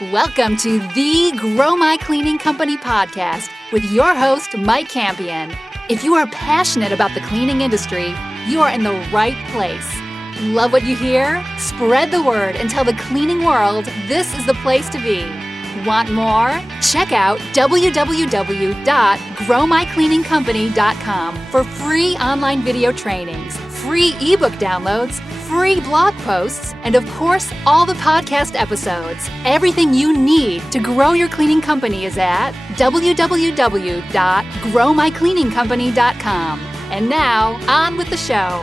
Welcome to the Grow My Cleaning Company podcast with your host, Mike Campion. If you are passionate about the cleaning industry, you are in the right place. Love what you hear? Spread the word and tell the cleaning world this is the place to be. Want more? Check out www.growmycleaningcompany.com for free online video trainings, free ebook downloads, free blog posts, and of course, all the podcast episodes. Everything you need to grow your cleaning company is at www.growmycleaningcompany.com. And now, on with the show.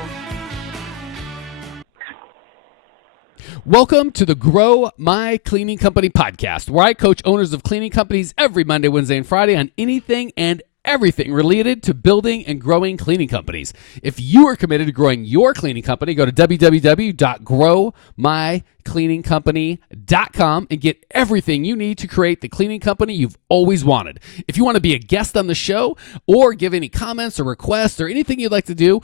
Welcome to the Grow My Cleaning Company podcast, where I coach owners of cleaning companies every Monday, Wednesday, and Friday on anything and everything related to building and growing cleaning companies. If you are committed to growing your cleaning company, go to www.growmycleaningcompany.com and get everything you need to create the cleaning company you've always wanted. If you want to be a guest on the show or give any comments or requests or anything you'd like to do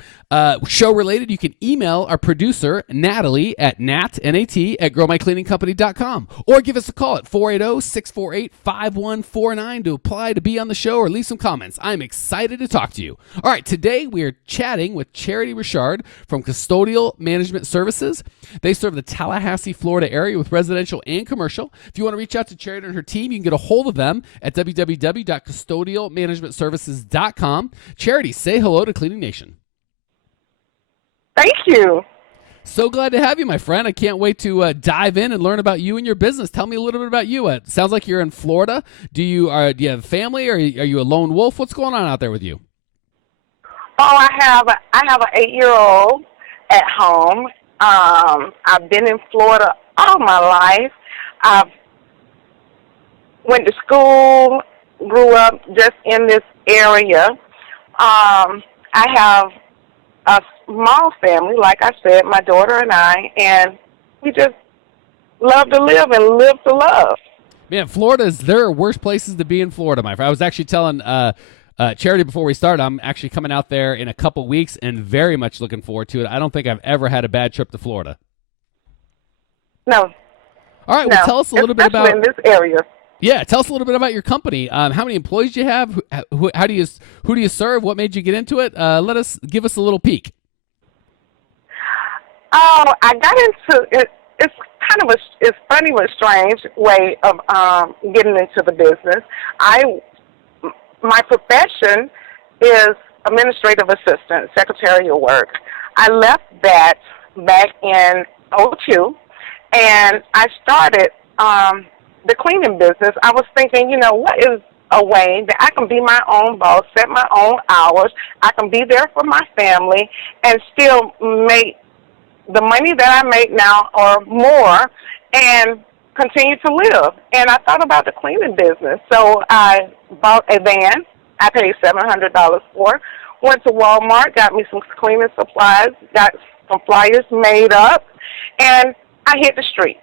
show related, you can email our producer, Natalie, at growmycleaningcompany.com, or give us a call at 480-648-5149 to apply to be on the show or leave some comments. I'm excited to talk to you. All right, today we are chatting with Reshad from Custodial Management Services. They serve the Tallahassee, Florida area with residential and commercial. If you want to reach out to Charity and her team, you can get a hold of them at www.custodialmanagementservices.com. Charity, say hello to Cleaning Nation. Thank you. So glad to have you, my friend. I can't wait to dive in and learn about you and your business. Tell me a little bit about you. It sounds like you're in Florida. Do you have family, or are you a lone wolf? What's going on out there with you? Oh, I have an 8-year-old at home. I've been in Florida all my life. I went to school, grew up just in this area. I have a small family, like I said, my daughter and I, and we just love to live and live to love. Man, there are worse places to be in Florida, my friend. I was actually telling Charity before we started, I'm actually coming out there in a couple weeks and very much looking forward to it. I don't think I've ever had a bad trip to Florida. No. All right, well, tell us a little bit about in this area. Yeah, tell us a little bit about your company. How many employees do you have? Who do you serve? What made you get into it? Give us a little peek. Oh, I got into it. It's kind of it's funny but strange way of getting into the business. My profession is administrative assistant, secretarial work. I left that back in 2002, and I started the cleaning business. I was thinking, what is a way that I can be my own boss, set my own hours, I can be there for my family, and still make the money that I make now or more, and continue to live. And I thought about the cleaning business. So I bought a van. I paid $700 for it. Went to Walmart, got me some cleaning supplies, got some flyers made up, and I hit the street.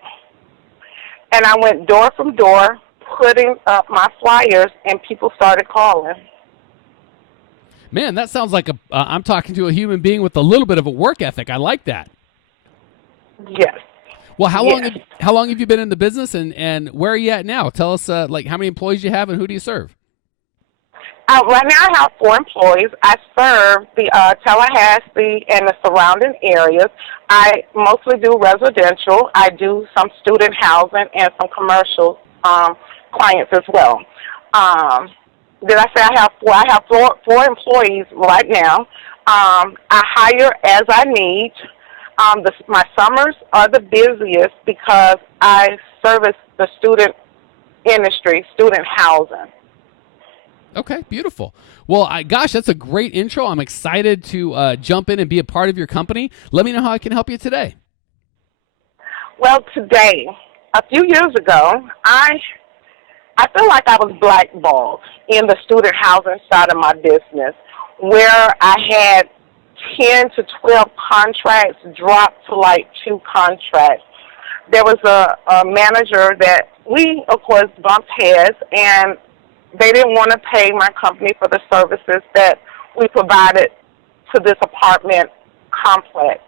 And I went door from door, putting up my flyers, and people started calling. Man, that sounds like I'm talking to a human being with a little bit of a work ethic. I like that. Yes. Well, how long have you been in the business, and where are you at now? Tell us how many employees you have and who do you serve? Right now I have 4 employees. I serve the Tallahassee and the surrounding areas. I mostly do residential. I do some student housing and some commercial clients as well. Did I say I have 4? I have four employees right now. I hire as I need. My summers are the busiest because I service the student industry, student housing. Okay, beautiful. Well, that's a great intro. I'm excited to jump in and be a part of your company. Let me know how I can help you today. Well, today, a few years ago, I feel like I was blackballed in the student housing side of my business, where I had 10 to 12 contracts dropped to like 2 contracts. There was a manager that we, of course, bumped heads, and they didn't want to pay my company for the services that we provided to this apartment complex.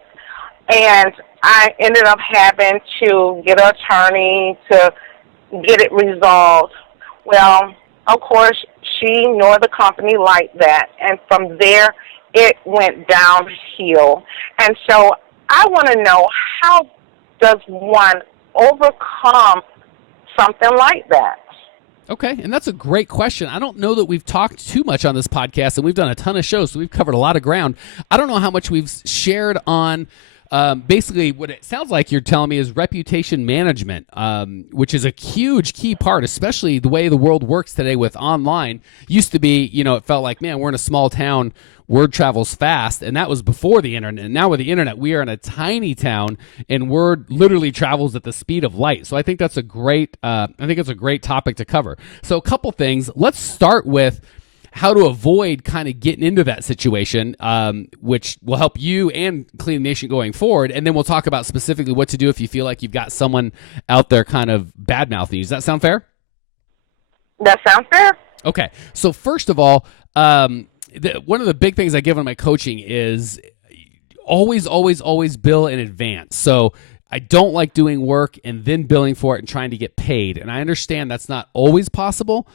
And I ended up having to get an attorney to get it resolved. Well, of course, she nor the company liked that. And from there, it went downhill. And so I want to know, how does one overcome something like that? Okay, and that's a great question. I don't know that we've talked too much on this podcast, and we've done a ton of shows, so we've covered a lot of ground. I don't know how much we've shared on basically what it sounds like you're telling me is reputation management, which is a huge key part, especially the way the world works today with online. Used to be, it felt like, man, we're in a small town, word travels fast, and that was before the internet. And now with the internet, we are in a tiny town, and word literally travels at the speed of light. So I think that's a great topic to cover. So a couple things. Let's start with how to avoid kind of getting into that situation, which will help you and Cleaning Nation going forward. And then we'll talk about specifically what to do if you feel like you've got someone out there kind of bad-mouthing you. Does that sound fair? That sounds fair. Okay. So first of all, one of the big things I give on my coaching is always bill in advance. So I don't like doing work and then billing for it and trying to get paid. And I understand that's not always possible,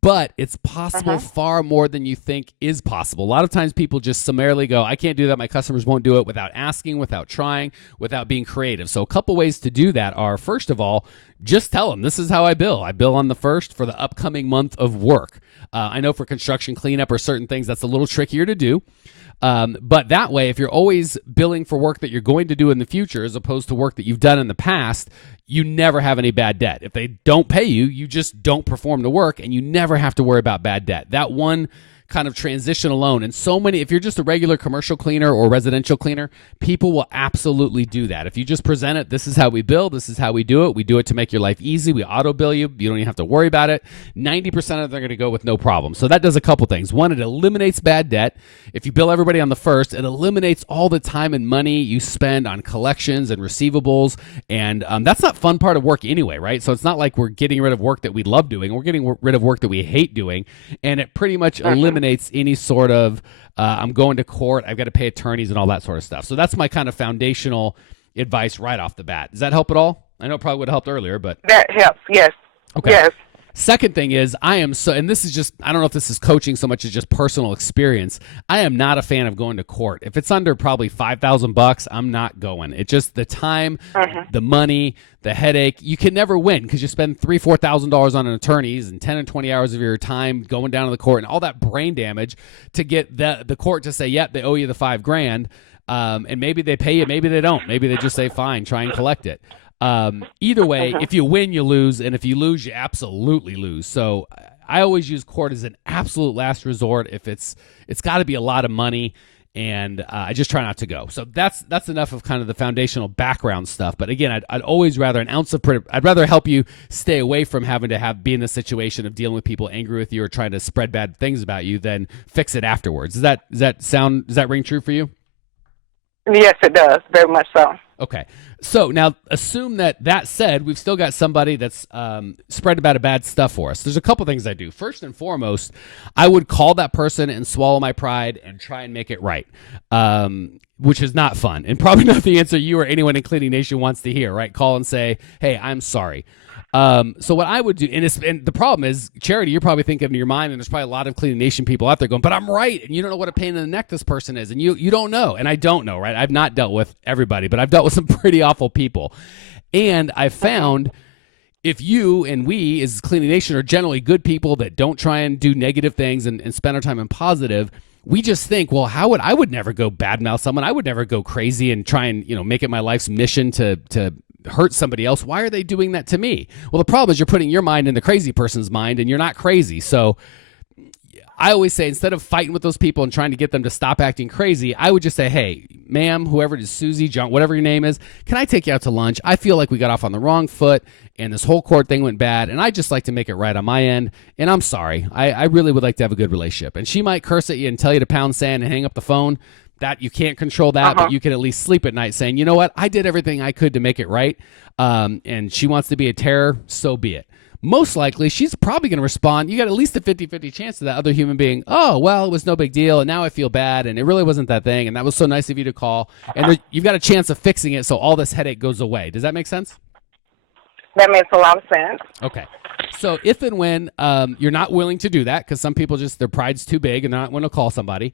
but it's possible far more than you think is possible. A lot of times people just summarily go, I can't do that. My customers won't do it, without asking, without trying, without being creative. So a couple ways to do that are, first of all, just tell them, this is how I bill. I bill on the 1st for the upcoming month of work. I know for construction cleanup or certain things, that's a little trickier to do. But that way, if you're always billing for work that you're going to do in the future as opposed to work that you've done in the past, you never have any bad debt. If they don't pay you, you just don't perform the work, and you never have to worry about bad debt. That one kind of transition alone. And so many, if you're just a regular commercial cleaner or residential cleaner, people will absolutely do that. If you just present it, this is how we bill, this is how we do it. We do it to make your life easy. We auto bill you. You don't even have to worry about it. 90% of them are going to go with no problem. So that does a couple things. One, it eliminates bad debt. If you bill everybody on the 1st, it eliminates all the time and money you spend on collections and receivables. And that's not fun part of work anyway, right? So it's not like we're getting rid of work that we love doing. We're getting rid of work that we hate doing. And it pretty much eliminates any sort of I'm going to court, I've got to pay attorneys and all that sort of stuff. So that's my kind of foundational advice right off the bat. Does that help at all? I know it probably would have helped earlier, but that helps. Yes. Okay. Yes. Second thing is, and this is just, I don't know if this is coaching so much as just personal experience. I am not a fan of going to court. If it's under probably $5,000, I'm not going. It's just the time, the money, the headache. You can never win because you spend $3,000-$4,000 on attorneys and 10 and 20 hours of your time going down to the court and all that brain damage to get the court to say, yep, they owe you the $5,000. And maybe they pay you, maybe they don't. Maybe they just say, fine, try and collect it. Either way, if you win, you lose, and if you lose, you absolutely lose. So I always use court as an absolute last resort if it's got to be a lot of money, and I just try not to go. So that's enough of kind of the foundational background stuff. But again, I'd always rather I'd rather help you stay away from having to be in the situation of dealing with people angry with you or trying to spread bad things about you than fix it afterwards. Does that ring true for you? Yes, it does. Very much so. Okay. So now assume that said, we've still got somebody that's spread about bad stuff for us. There's a couple things I do. First and foremost, I would call that person and swallow my pride and try and make it right, which is not fun and probably not the answer you or anyone in Cleaning Nation wants to hear, right? Call and say, hey, I'm sorry. So what I would do, and the problem is, Charity, you're probably thinking in your mind, and there's probably a lot of Cleaning Nation people out there going, but I'm right, and you don't know what a pain in the neck this person is, and you don't know, and I don't know, right? I've not dealt with everybody, but I've dealt with some pretty awful people, and I've found if you and we as Cleaning Nation are generally good people that don't try and do negative things and spend our time in positive, we just think, well, I would never go badmouth someone. I would never go crazy and try and make it my life's mission to hurt somebody else. Why are they doing that to me? Well, the problem is you're putting your mind in the crazy person's mind, and you're not crazy. So I always say, instead of fighting with those people and trying to get them to stop acting crazy, I would just say, hey, ma'am, whoever it is, Susie, John, whatever your name is, can I take you out to lunch? I feel like we got off on the wrong foot, and this whole court thing went bad, and I'd just like to make it right on my end, and I'm sorry. I really would like to have a good relationship. And she might curse at you and tell you to pound sand and hang up the phone. That you can't control that, but you can at least sleep at night saying, you know what, I did everything I could to make it right, and she wants to be a terror, so be it. Most likely, she's probably going to respond. You got at least a 50-50 chance of that other human being, oh, well, it was no big deal, and now I feel bad, and it really wasn't that thing, and that was so nice of you to call, and you've got a chance of fixing it so all this headache goes away. Does that make sense? That makes a lot of sense. Okay. So if and when you're not willing to do that, because some people just, their pride's too big and they're not willing to call somebody,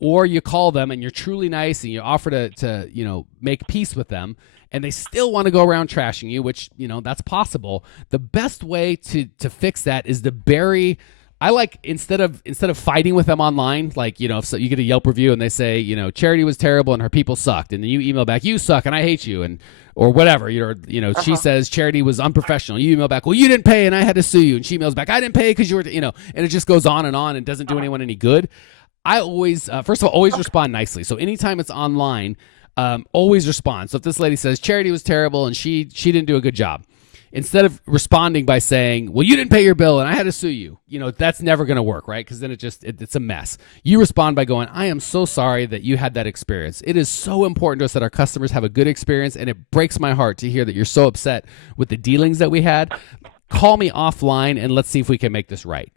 or you call them and you're truly nice and you offer to make peace with them, and they still want to go around trashing you, which, that's possible. The best way to fix that is to bury. I like, instead of fighting with them online, like, if so you get a Yelp review and they say, Charity was terrible and her people sucked, and then you email back, you suck and I hate you, or whatever, she says Charity was unprofessional. You email back, well, you didn't pay and I had to sue you, and she emails back, I didn't pay because you were, and it just goes on and doesn't do anyone any good. I always, first of all, always respond nicely. So anytime it's online, always respond. So if this lady says Charity was terrible and she didn't do a good job, instead of responding by saying, well, you didn't pay your bill and I had to sue you, that's never going to work, right? Because then it's a mess. You respond by going, I am so sorry that you had that experience. It is so important to us that our customers have a good experience, and it breaks my heart to hear that you're so upset with the dealings that we had. Call me offline and let's see if we can make this right.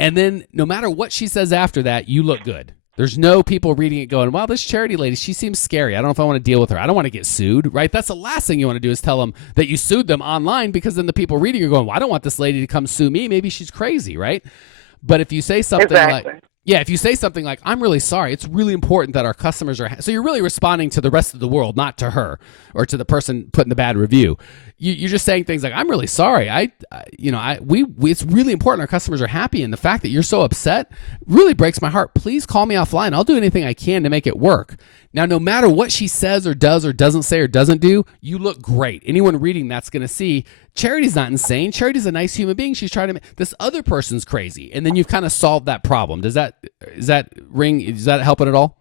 And then no matter what she says after that, you look good. There's no people reading it going, wow, this Charity lady, she seems scary. I don't know if I want to deal with her. I don't want to get sued, right? That's the last thing you want to do, is tell them that you sued them online, because then the people reading are going, well, I don't want this lady to come sue me. Maybe she's crazy, right? But if you say something if you say something like, I'm really sorry, it's really important that our customers are, so you're really responding to the rest of the world, not to her or to the person putting the bad review. You're just saying things like, I'm really sorry. It's really important our customers are happy, and the fact that you're so upset really breaks my heart. Please call me offline. I'll do anything I can to make it work. Now, no matter what she says or does or doesn't say or doesn't do, you look great. Anyone reading that's going to see Charity's not insane. Charity's a nice human being. She's trying to make this other person's crazy, and then you've kind of solved that problem. Is that helping at all?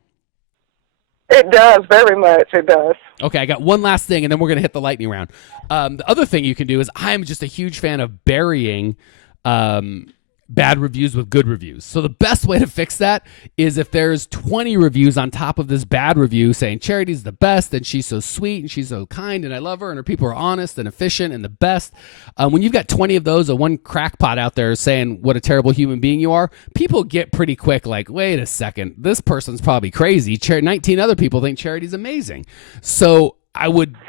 It does, very much. It does. Okay, I got one last thing, and then we're going to hit the lightning round. The other thing you can do is, I'm just a huge fan of burying bad reviews with good reviews. So the best way to fix that is, if there's 20 reviews on top of this bad review saying Charity's the best and she's so sweet and she's so kind and I love her and her people are honest and efficient and the best, when you've got 20 of those, or one crackpot out there saying what a terrible human being you are, people get pretty quick like, wait a second, this person's probably crazy. 19 other people think Charity's amazing. So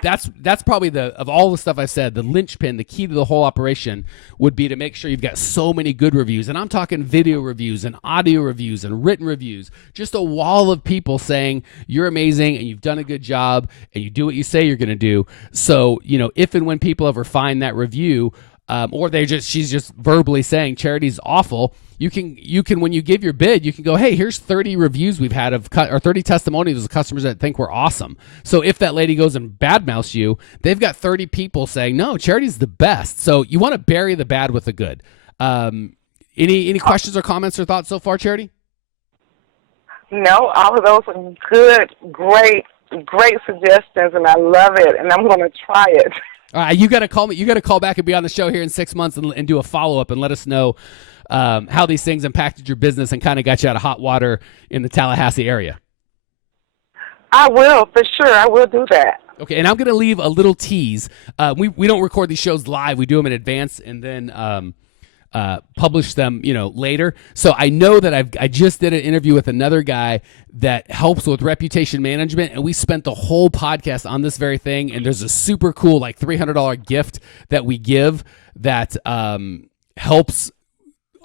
that's probably of all the stuff I said, the linchpin, the key to the whole operation would be to make sure you've got so many good reviews. And I'm talking video reviews and audio reviews and written reviews, just a wall of people saying you're amazing and you've done a good job and you do what you say you're going to do. So, if and when people ever find that review, or she's just verbally saying Charity's awful, you can when you give your bid, you can go, hey, here's 30 reviews we've had or 30 testimonials of customers that think we're awesome. So if that lady goes and badmouths you, they've got 30 people saying, no, Charity's the best. So you want to bury the bad with the good. Any questions or comments or thoughts so far, Charity? No, all of those are good, great suggestions, and I love it, and I'm going to try it. All right, you got to call me. You got to call back and be on the show here in 6 months and do a follow-up and let us know how these things impacted your business and kind of got you out of hot water in the Tallahassee area. I will, for sure. I will do that. Okay, and I'm going to leave a little tease. We don't record these shows live. We do them in advance and then publish them, later. So I know that I just did an interview with another guy that helps with reputation management, and we spent the whole podcast on this very thing. And there's a super cool $300 gift that we give that helps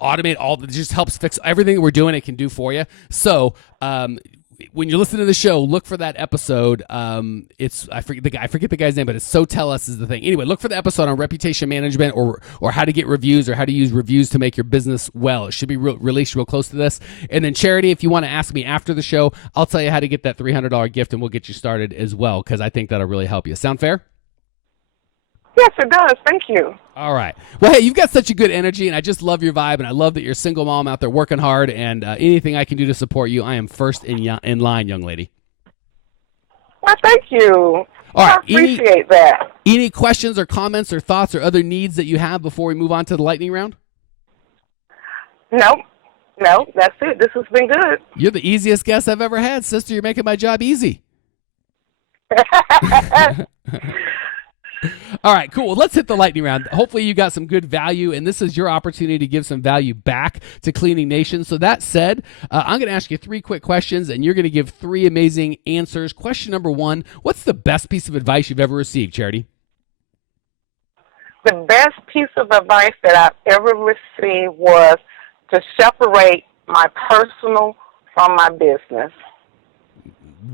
automate just helps fix everything that we're doing. It can do for you. So when you're listening to the show, look for that episode. I forget the guy's name, but it's So Tell Us is the thing. Anyway, look for the episode on reputation management or how to get reviews or how to use reviews to make your business well. It should be released real close to this. And then Charity, if you want to ask me after the show, I'll tell you how to get that $300 gift and we'll get you started as well, because I think that'll really help you. Sound fair? Yes, it does. Thank you. All right. Well, hey, you've got such a good energy, and I just love your vibe, and I love that you're a single mom out there working hard, and anything I can do to support you, I am first in line, young lady. Well, thank you. All right. I appreciate that. Any questions or comments or thoughts or other needs that you have before we move on to the lightning round? No, that's it. This has been good. You're the easiest guest I've ever had, sister. You're making my job easy. All right, cool. Well, let's hit the lightning round. Hopefully you got some good value, and this is your opportunity to give some value back to Cleaning Nation. So that said, I'm going to ask you 3 quick questions, and you're going to give 3 amazing answers. Question number 1, what's the best piece of advice you've ever received, Charity? the best piece of advice that I've ever received was to separate my personal from my business.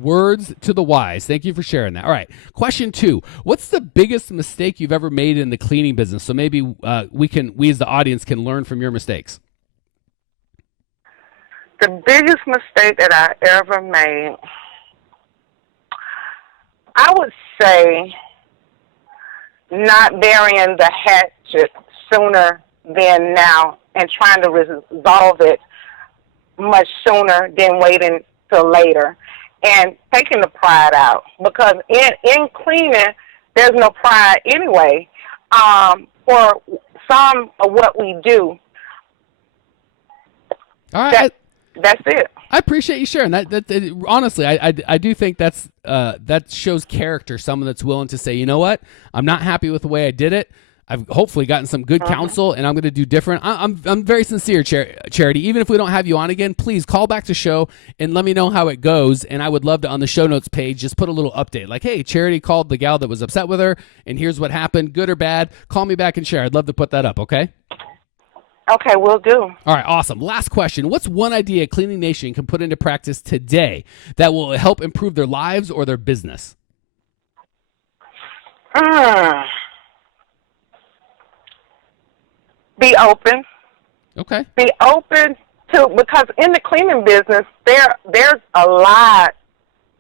Words to the wise. Thank you for sharing that. All right. Question 2. What's the biggest mistake you've ever made in the cleaning business? So maybe we as the audience can learn from your mistakes. The biggest mistake that I ever made, I would say not burying the hatchet sooner than now and trying to resolve it much sooner than waiting till later, and taking the pride out. Because in cleaning, there's no pride anyway. For some of what we do, all right. That's it. I appreciate you sharing that. Honestly, I do think that shows character. Someone that's willing to say, you know what, I'm not happy with the way I did it. I've hopefully gotten some good counsel, and I'm going to do different. I'm very sincere, Charity. Even if we don't have you on again, please call back to show and let me know how it goes. And I would love to, on the show notes page, just put a little update like, hey, Charity called the gal that was upset with her, and here's what happened, good or bad. Call me back and share. I'd love to put that up. Okay. Okay, will do. All right, awesome. Last question. What's one idea Cleaning Nation can put into practice today that will help improve their lives or their business? Be open. Okay. Be open to, because in the cleaning business, there's a lot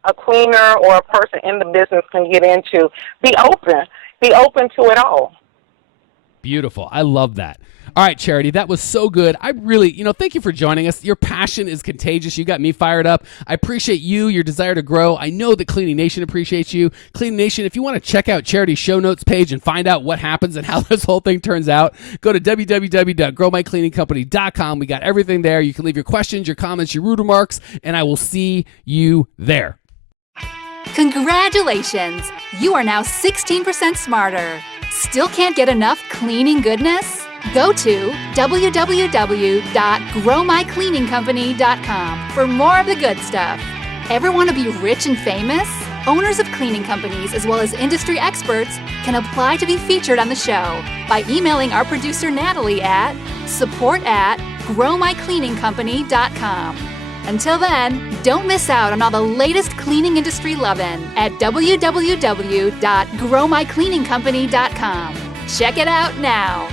a cleaner or a person in the business can get into. Be open. Be open to it all. Beautiful. I love that. All right, Charity, that was so good. I really, thank you for joining us. Your passion is contagious. You got me fired up. I appreciate you, your desire to grow. I know that Cleaning Nation appreciates you. Cleaning Nation, if you want to check out Charity's show notes page and find out what happens and how this whole thing turns out, go to www.growmycleaningcompany.com. We got everything there. You can leave your questions, your comments, your rude remarks, and I will see you there. Congratulations! You are now 16% smarter. Still can't get enough cleaning goodness? Go to www.growmycleaningcompany.com for more of the good stuff. Ever want to be rich and famous? Owners of cleaning companies, as well as industry experts, can apply to be featured on the show by emailing our producer Natalie at support@growmycleaningcompany.com. Until then, don't miss out on all the latest cleaning industry lovin' at www.growmycleaningcompany.com. Check it out now.